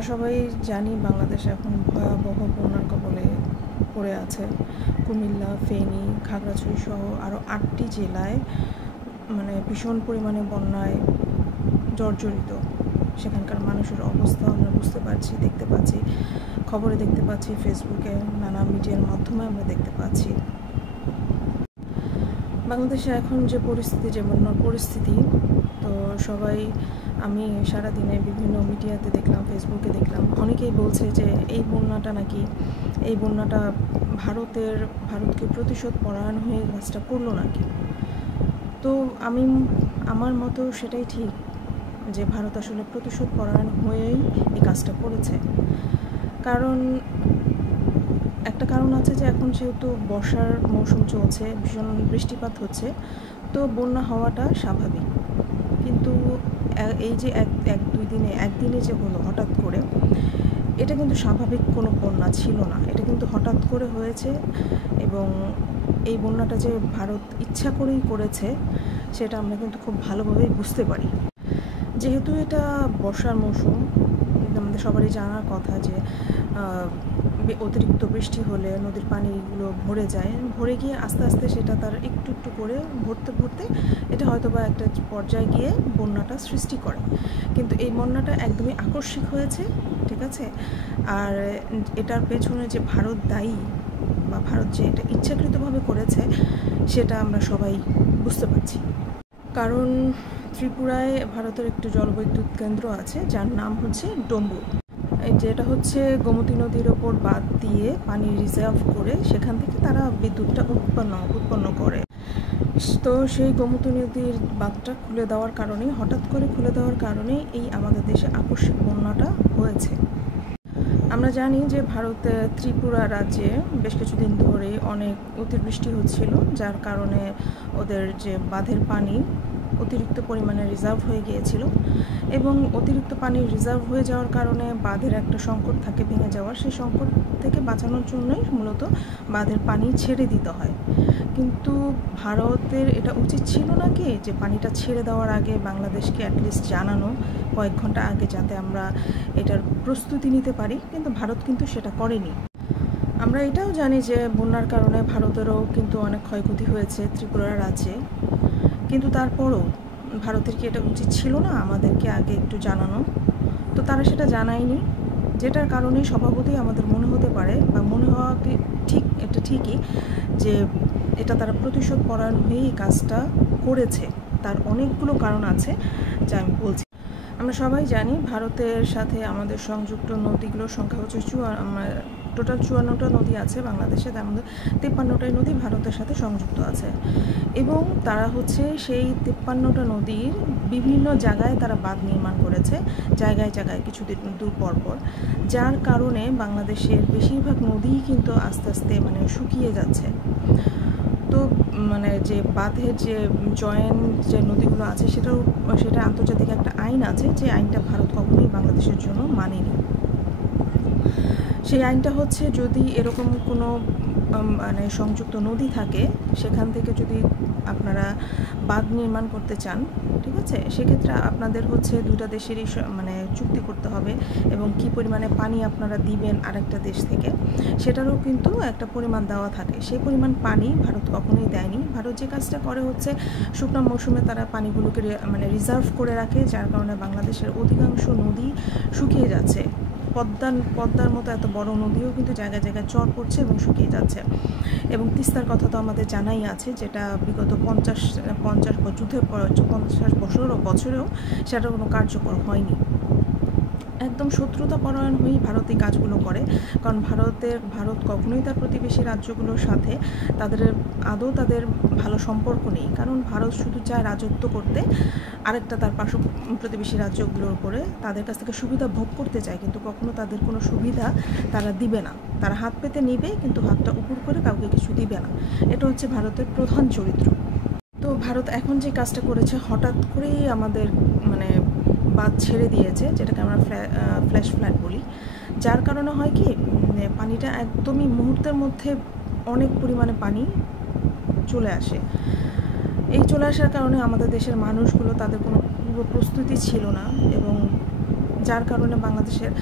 আমরা সবাই জানি বাংলাদেশ এখন ভয়াবহ বন্যার কবলে পড়ে আছে। কুমিল্লা, ফেনী, খাগড়াছড়ি সহ আরও 8টি জেলায় ভীষণ পরিমাণে বন্যায় জর্জরিত। সেখানকার মানুষের অবস্থা আমরা বুঝতে পারছি, দেখতে পাচ্ছি, খবরে দেখতে পাচ্ছি, ফেসবুকে নানা মিডিয়ার মাধ্যমে আমরা দেখতে পাচ্ছি। বাংলাদেশে এখন যে পরিস্থিতি, যে বন্যার পরিস্থিতি, তো সবাই, আমি সারাদিনে বিভিন্ন মিডিয়াতে দেখলাম, ফেসবুকে দেখলাম, অনেকেই বলছে যে এই বন্যাটা ভারতকে প্রতিশোধ পরায়ণ হয়ে কাজটা করলো নাকি। তো আমার মতো সেটাই ঠিক, যে ভারত আসলে প্রতিশোধ পরায়ণ হয়েই এই কাজটা করেছে। কারণ একটা কারণ আছে যে এখন যেহেতু বর্ষার মৌসুম চলছে, ভীষণ বৃষ্টিপাত হচ্ছে, তো বন্যা হওয়াটা স্বাভাবিক। কিন্তু এই যে একদিনে যে হলো হঠাৎ করে, এটা কিন্তু স্বাভাবিক কোনো বন্যা ছিল না, এটা কিন্তু হঠাৎ করে হয়েছে। এবং এই বন্যাটা যে ভারত ইচ্ছা করেই করেছে সেটা আমরা কিন্তু খুব ভালোভাবেই বুঝতে পারি। যেহেতু এটা বর্ষার মৌসুম, আমাদের সবারই জানার কথা যে অতিরিক্ত বৃষ্টি হলে নদীর পানিগুলো ভরে গিয়ে আস্তে আস্তে সেটা তার একটু একটু করে ভরতে এটা হয়তো বা একটা পর্যায়ে গিয়ে বন্যাটা সৃষ্টি করে। কিন্তু এই বন্যাটা একদমই আকস্মিক হয়েছে, ঠিক আছে। আর এটার পেছনে যে ভারত দায়ী, বা ভারত যে এটা ইচ্ছাকৃতভাবে করেছে, সেটা আমরা সবাই বুঝতে পারছি। কারণ ত্রিপুরায় ভারতের একটি জলবিদ্যুৎ কেন্দ্র আছে যার নাম হচ্ছে ডম্বুর, যেটা হচ্ছে গোমতী নদীর ওপর বাঁধ দিয়ে পানি রিজার্ভ করে সেখান থেকে তারা বিদ্যুৎটা উৎপন্ন করে। তো সেই গোমতী নদীর বাঁধটা হঠাৎ করে খুলে দেওয়ার কারণে এই আমাদের দেশে আকস্মিক বন্যাটা হয়েছে। আমরা জানি যে ভারতে ত্রিপুরা রাজ্যে বেশ কিছুদিন ধরে অনেক অতিবৃষ্টি হচ্ছিল, যার কারণে ওদের যে বাঁধের পানি অতিরিক্ত পরিমাণে রিজার্ভ হয়ে গিয়েছিল। এবং অতিরিক্ত পানি রিজার্ভ হয়ে যাওয়ার কারণে বাঁধের একটা সংকট থাকে ভেঙে যাওয়ার, সেই সংকট থেকে বাঁচানোর জন্যই মূলত বাঁধের পানি ছেড়ে দিতে হয়। কিন্তু ভারতের এটা উচিত ছিল নাকি যে পানিটা ছেড়ে দেওয়ার আগে বাংলাদেশকে অ্যাটলিস্ট জানানো কয়েক ঘন্টা আগে, যাতে আমরা এটার প্রস্তুতি নিতে পারি। কিন্তু ভারত কিন্তু সেটা করেনি। আমরা এটাও জানি যে বন্যার কারণে ভারতেরও কিন্তু অনেক ক্ষয়ক্ষতি হয়েছে ত্রিপুরা রাজ্যে। কিন্তু তারপরও ভারতের কি এটা উচিত ছিল না আমাদেরকে আগে একটু জানানো? তো তারা সেটা জানায়নি, যেটার কারণে স্বভাবতই আমাদের মনে হতে পারে, বা মনে হওয়া ঠিকই যে এটা তারা প্রতিশোধ পরায়ণ হয়ে এই কাজটা করেছে। তার অনেকগুলো কারণ আছে যা আমি বলছি। আমরা সবাই জানি ভারতের সাথে আমাদের সংযুক্ত নদীগুলোর সংখ্যা হচ্ছে টোটাল 54টা নদী আছে বাংলাদেশে, তার মধ্যে 53টাই নদী ভারতের সাথে সংযুক্ত আছে। এবং তারা হচ্ছে সেই 53টা নদীর বিভিন্ন জায়গায় তারা বাঁধ নির্মাণ করেছে, জায়গায় কিছুদিন দূর পর, যার কারণে বাংলাদেশের বেশিরভাগ নদীই কিন্তু আস্তে আস্তে শুকিয়ে যাচ্ছে। তো যে বাঁধের যে জয়েন্ট যে নদীগুলো আছে, সেটা আন্তর্জাতিক একটা আইন আছে, যে আইনটা ভারত কখনোই বাংলাদেশের জন্য মানেনি। সেই আইনটা হচ্ছে, যদি এরকম কোনো সংযুক্ত নদী থাকে, সেখান থেকে যদি আপনারা বাঁধ নির্মাণ করতে চান, ঠিক আছে, সেক্ষেত্রে আপনাদের হচ্ছে দুইটা দেশেরই চুক্তি করতে হবে, এবং কি পরিমাণে পানি আপনারা দিবেন আরেকটা দেশ থেকে সেটারও কিন্তু একটা পরিমাণ দেওয়া থাকে। সেই পরিমাণ পানি ভারত কখনোই দেয়নি। ভারত যে কাজটা করে হচ্ছে, শুকনো মৌসুমে তারা পানিগুলোকে রিজার্ভ করে রাখে, যার কারণে বাংলাদেশের অধিকাংশ নদী শুকিয়ে যাচ্ছে। পদ্মার মতো এত বড় নদীও কিন্তু জায়গায় জায়গায় চর পড়ছে এবং শুকিয়ে যাচ্ছে। এবং তিস্তার কথা তো আমাদের জানাই আছে, যেটা বিগত 50 যুদ্ধের পর 50 বছরেও সেটা কোনো কার্যকর হয়নি। একদম শত্রুতা পরায়ণ হয়েই ভারত এই কাজগুলো করে। কারণ ভারত কখনোই তার প্রতিবেশী রাজ্যগুলোর সাথে তাদের ভালো সম্পর্ক নেই। কারণ ভারত শুধু চায় রাজত্ব করতে, আরেকটা তার প্রতিবেশী রাজ্যগুলোর উপরে তাদের কাছ থেকে সুবিধা ভোগ করতে চায়, কিন্তু কখনো তাদের কোনো সুবিধা তারা দিবে না। তারা হাত পেতে নিবে, কিন্তু হাতটা উপর করে কাউকে কিছু দিবে না। এটা হচ্ছে ভারতের প্রধান চরিত্র। তো ভারত এখন যে কাজটা করেছে, হঠাৎ করেই আমাদের বাঁধ ছেড়ে দিয়েছে, যেটাকে আমরা ফ্ল্যাশ ফ্লাড বলি, যার কারণে হয় কি, পানিটা একদমই মুহূর্তের মধ্যে অনেক পরিমাণে পানি চলে আসে। চলে আসার কারণে আমাদের দেশের মানুষগুলো, তাদের কোনো পূর্ব প্রস্তুতি ছিল না, এবং যার কারণে বাংলাদেশের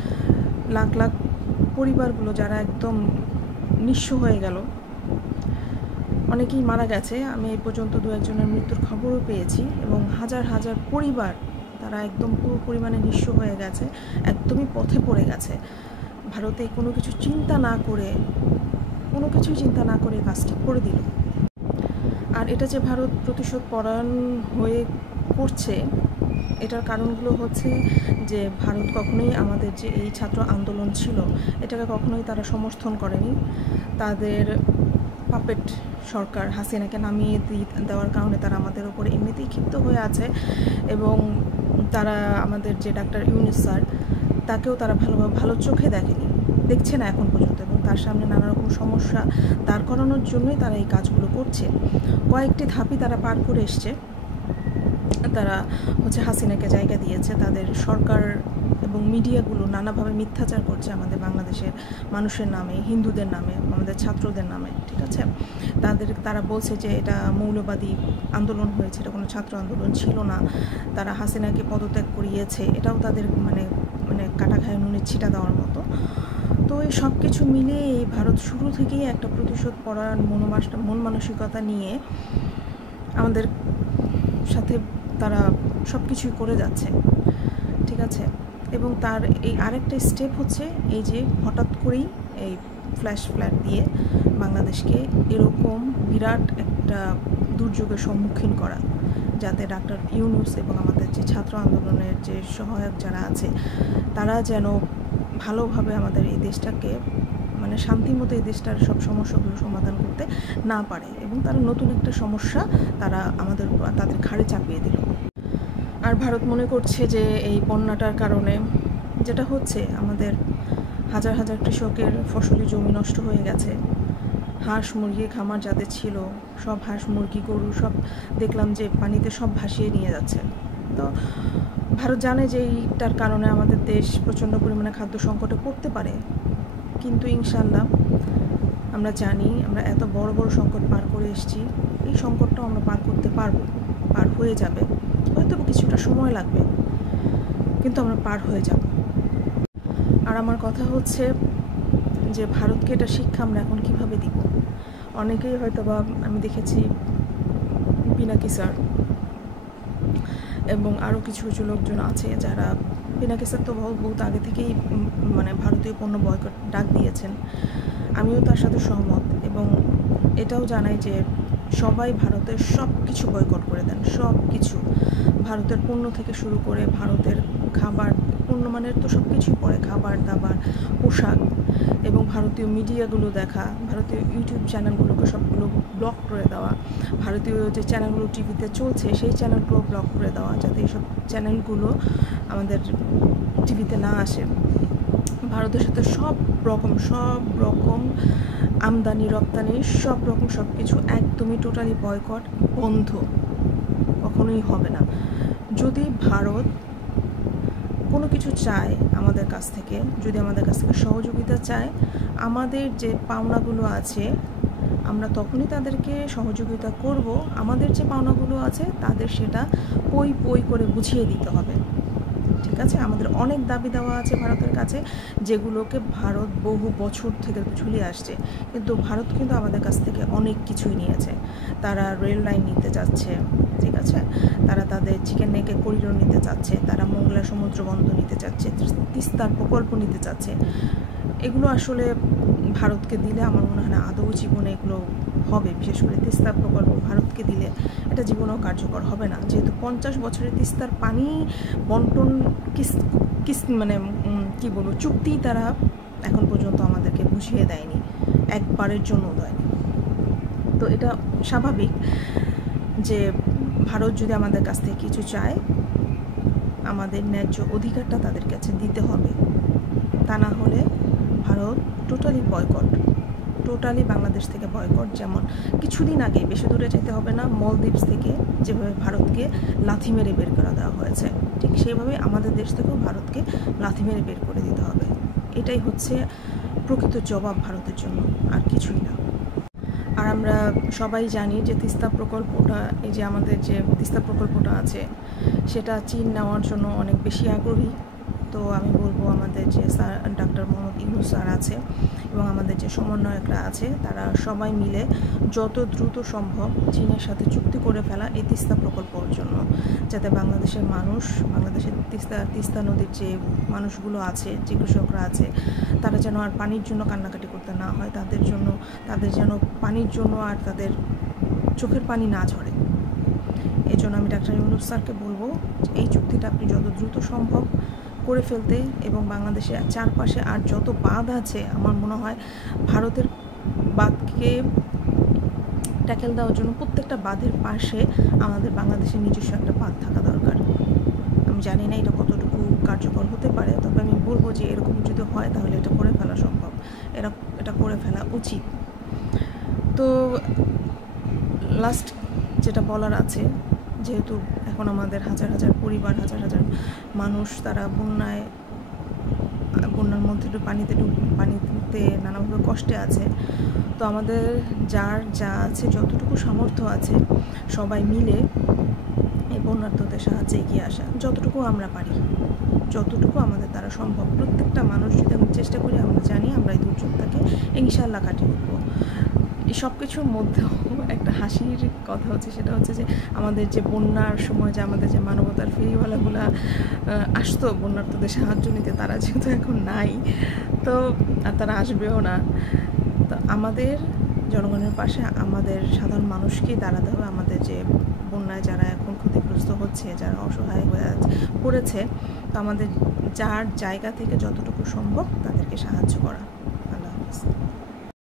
লাখ লাখ পরিবারগুলো যারা একদম নিঃস্ব হয়ে গেল, অনেকেই মারা গেছে। আমি এই পর্যন্ত 2-1 জনের মৃত্যুর খবরও পেয়েছি, এবং হাজার হাজার পরিবার তারা একদম পুরো পরিমাণে নিঃস্ব হয়ে গেছে, একদমই পথে পড়ে গেছে। ভারতে কোনো কিছু চিন্তা না করে, কোনো কিছুই চিন্তা না করে কাজটি করে দিল। আর এটা যে ভারত প্রতিশোধ পরায়ণ হয়ে করছে, এটার কারণগুলো হচ্ছে যে ভারত কখনোই আমাদের যে এই ছাত্র আন্দোলন ছিল এটাকে কখনোই তারা সমর্থন করেনি। তাদের পাপেট সরকার হাসিনাকে নামিয়ে দেওয়ার কারণে তারা আমাদের উপরে এমনিতেই ক্ষিপ্ত হয়ে আছে, এবং তারা আমাদের যে ডাক্তার ইউনূস স্যার, তাকেও তারা ভালো চোখে দেখছে না এখন পর্যন্ত, এবং তার সামনে নানা রকম সমস্যা দাঁড় করানোর জন্যই তারা এই কাজগুলো করছে। কয়েকটি ধাপই তারা পার করে এসছে। তারা হাসিনাকে জায়গা দিয়েছে, তাদের সরকার এবং মিডিয়াগুলো নানাভাবে মিথ্যাচার করছে আমাদের বাংলাদেশের মানুষের নামে, হিন্দুদের নামে, আমাদের ছাত্রদের নামে, ঠিক আছে। তারা বলছে যে এটা মৌলবাদী আন্দোলন হয়েছে, এটা কোনো ছাত্র আন্দোলন ছিল না, তারা হাসিনাকে পদত্যাগ করিয়েছে, এটাও তাদের মানে কাটা খায় নুনের ছিটা দেওয়ার মতো। তো এই সব কিছু মিলিয়ে এই ভারত শুরু থেকেই একটা প্রতিশোধ পরায়ণ মন মানসিকতা নিয়ে আমাদের সাথে তারা সব কিছুই করে যাচ্ছে, ঠিক আছে। এবং তার এই আরেকটা স্টেপ হচ্ছে এই যে হঠাৎ করেই এই ফ্ল্যাশ ফ্ল্যাট দিয়ে বাংলাদেশকে এরকম বিরাট একটা দুর্যোগের সম্মুখীন করা, যাতে ডাক্তার ইউনূস এবং আমাদের যে ছাত্র আন্দোলনের যে সহায়ক যারা আছে তারা যেন ভালোভাবে আমাদের এই দেশটাকে মানে শান্তিমতো এই দেশটার সব সমস্যাগুলো সমাধান করতে না পারে, এবং তারা নতুন একটা সমস্যা তারা তাদের ঘাড়ে চাপিয়ে দিল। আর ভারত মনে করছে যে এই বন্যাটার কারণে যেটা হচ্ছে, আমাদের হাজার হাজার কৃষকের ফসলি জমি নষ্ট হয়ে গেছে, হাঁস মুরগি খামার যাদের ছিল সব হাঁস মুরগি গরু সব দেখলাম যে পানিতে সব ভাসিয়ে নিয়ে যাচ্ছে। তো ভারত জানে যে এইটার কারণে আমাদের দেশ প্রচণ্ড পরিমাণে খাদ্য সংকটে পড়তে পারে, কিন্তু ইনশাল্লাহ আমরা জানি আমরা এত বড় বড় সংকট পার করে এসেছি, এই সংকটটাও আমরা পার করতে পারবো, পার হয়ে যাবে, হয়তো কিছুটা সময় লাগবে, কিন্তু আমরা পার হয়ে যাব। আর আমার কথা হচ্ছে যে ভারতকে এটা শিক্ষা আমরা এখন কিভাবে দিব। অনেকেই হয়তো বা আমি দেখেছি পিনাকি স্যার এবং আরও কিছু কিছু লোকজন আছে যারা, পিনাকি স্যার তো বহুত আগে থেকেই মানে ভারতীয় পণ্য বয়কট ডাক দিয়েছেন, আমিও তার সাথে সহমত, এবং এটাও জানাই যে সবাই ভারতের সব কিছু বয়কট করে দেন, সব কিছু, ভারতের পণ্য থেকে শুরু করে ভারতের খাবার পণ্য মানের তো সব কিছুই পড়ে, খাবার দাবার পোশাক, এবং ভারতীয় মিডিয়াগুলো দেখা, ভারতীয় ইউটিউব চ্যানেলগুলোকে সবগুলো ব্লক করে দেওয়া, ভারতীয় যে চ্যানেলগুলো টিভিতে চলছে সেই চ্যানেলগুলো ব্লক করে দেওয়া, যাতে এইসব চ্যানেলগুলো আমাদের টিভিতে না আসে। ভারতের সাথে সব রকম আমদানি রপ্তানি সব কিছু একদমই টোটালি বয়কট বন্ধ, কখনোই হবে না। যদি ভারত কোনো কিছু চায় আমাদের কাছ থেকে, যদি আমাদের কাছ থেকে সহযোগিতা চায়, আমাদের যে পাওনাগুলো আছে আমরা তখনই তাদেরকে সহযোগিতা করব, আমাদের যে পাওনাগুলো আছে তাদের সেটা পই করে বুঝিয়ে দিতে হবে, ঠিক আছে। আমাদের অনেক দাবি দেওয়া আছে ভারতের কাছে, যেগুলোকে ভারত বহু বছর থেকে ঝুলিয়ে আসছে, কিন্তু ভারত কিন্তু আমাদের কাছ থেকে অনেক কিছুই নিয়েছে। তারা রেল লাইন নিতে যাচ্ছে, ঠিক আছে, তারা তাদের চিকেন নেকে করিডোর নিতে চাচ্ছে, তারা মোংলা সমুদ্র বন্দর নিতে চাচ্ছে, তিস্তার প্রকল্প নিতে চাচ্ছে। এগুলো আসলে ভারতকে দিলে আমার মনে হয় না আদৌ জীবনে এগুলো হবে, বিশেষ করে তিস্তার প্রকল্প ভারতকে দিলে এটা জীবনেও কার্যকর হবে না, যেহেতু 50 বছরের তিস্তার পানি বন্টন মানে কী বলবো চুক্তি তারা এখন পর্যন্ত আমাদেরকে বুঝিয়ে দেয়নি, একবারের জন্য দেয়নি। তো এটা স্বাভাবিক যে ভারত যদি আমাদের কাছ থেকে কিছু চায়, আমাদের ন্যায্য অধিকারটা তাদের কাছে দিতে হবে, তা না হলে ভারত টোটালি বাংলাদেশ থেকে বয়কট। যেমন কিছুদিন আগে, বেশি দূরে যেতে হবে না, মলদ্বীপস থেকে যেভাবে ভারতকে লাথি মেরে বের করে দেওয়া হয়েছে, ঠিক সেইভাবে আমাদের দেশ থেকেও ভারতকে লাথি মেরে বের করে দিতে হবে। এটাই হচ্ছে প্রকৃত জবাব ভারতের জন্য, আর কিছুই না। আর আমরা সবাই জানি যে তিস্তা প্রকল্পটা, এই যে আমাদের যে তিস্তা প্রকল্পটা আছে সেটা চীন নেওয়ার জন্য অনেক বেশি আগ্রহী, তো আমি বলবো আমাদের যে sir doctor Mohammad Yunus sir আছে এবং আমাদের যে সমন্বয়করা আছে তারা সবাই মিলে যত দ্রুত সম্ভব চীনের সাথে চুক্তি করে ফেলা এই তিস্তা প্রকল্পের জন্য, যাতে বাংলাদেশের মানুষ, বাংলাদেশের তিস্তা নদীর যে মানুষগুলো আছে, যে কৃষকরা আছে, তারা যেন আর পানির জন্য কান্নাকাটি করতে না হয়, তাদের যেন পানির জন্য আর তাদের চোখের পানি না ঝরে। এই জন্য আমি ডাক্তার ইউনূস স্যারকে বলবো এই চুক্তিটা আপনি যত দ্রুত সম্ভব করে ফেলতে, এবং বাংলাদেশের চারপাশে আর যত বাঁধ আছে, আমার মনে হয় ভারতের বাঁধকে ট্যাকেল দেওয়ার জন্য প্রত্যেকটা বাঁধের পাশে আমাদের বাংলাদেশের নিজস্ব একটা বাঁধ থাকা দরকার। আমি জানি না এটা কতটুকু কার্যকর হতে পারে, তবে আমি বলবো যে এরকম যদি হয় তাহলে এটা করে ফেলা সম্ভব, এটা করে ফেলা উচিত। তো লাস্ট যেটা বলার আছে, যেহেতু এখন আমাদের হাজার হাজার পরিবার, হাজার হাজার মানুষ তারা বন্যার মধ্যে পানিতে নানাভাবে কষ্টে আছে, তো আমাদের যার যা আছে, যতটুকু সামর্থ্য আছে, সবাই মিলে এই বন্যার্তদের সাহায্যে এগিয়ে আসা, যতটুকু আমরা পারি, যতটুকু আমাদের দ্বারা সম্ভব, প্রত্যেকটা মানুষ যদি আমরা চেষ্টা করি, আমরা জানি আমরা এই দুর্যোগটাকে ইনশাআল্লাহ কাটিয়ে উঠবো। এই সব কিছুর মধ্যেও একটা হাসির কথা হচ্ছে, সেটা হচ্ছে যে আমাদের যে বন্যার সময় যে আমাদের যে মানবতার ফেরিওয়ালাগুলা আসতো বন্যার্তদের সাহায্য নিতে, তারা যেহেতু এখন নাই, তো আর তারা আসবেও না, তো আমাদের জনগণের পাশে আমাদের সাধারণ মানুষকেই দাঁড়াতে হবে। আমাদের যে বন্যায় যারা এখন ক্ষতিগ্রস্ত হচ্ছে, যারা অসহায় হয়ে পড়েছে, তো আমাদের যার জায়গা থেকে যতটুকু সম্ভব তাদেরকে সাহায্য করা। আল্লাহ হাফেজ।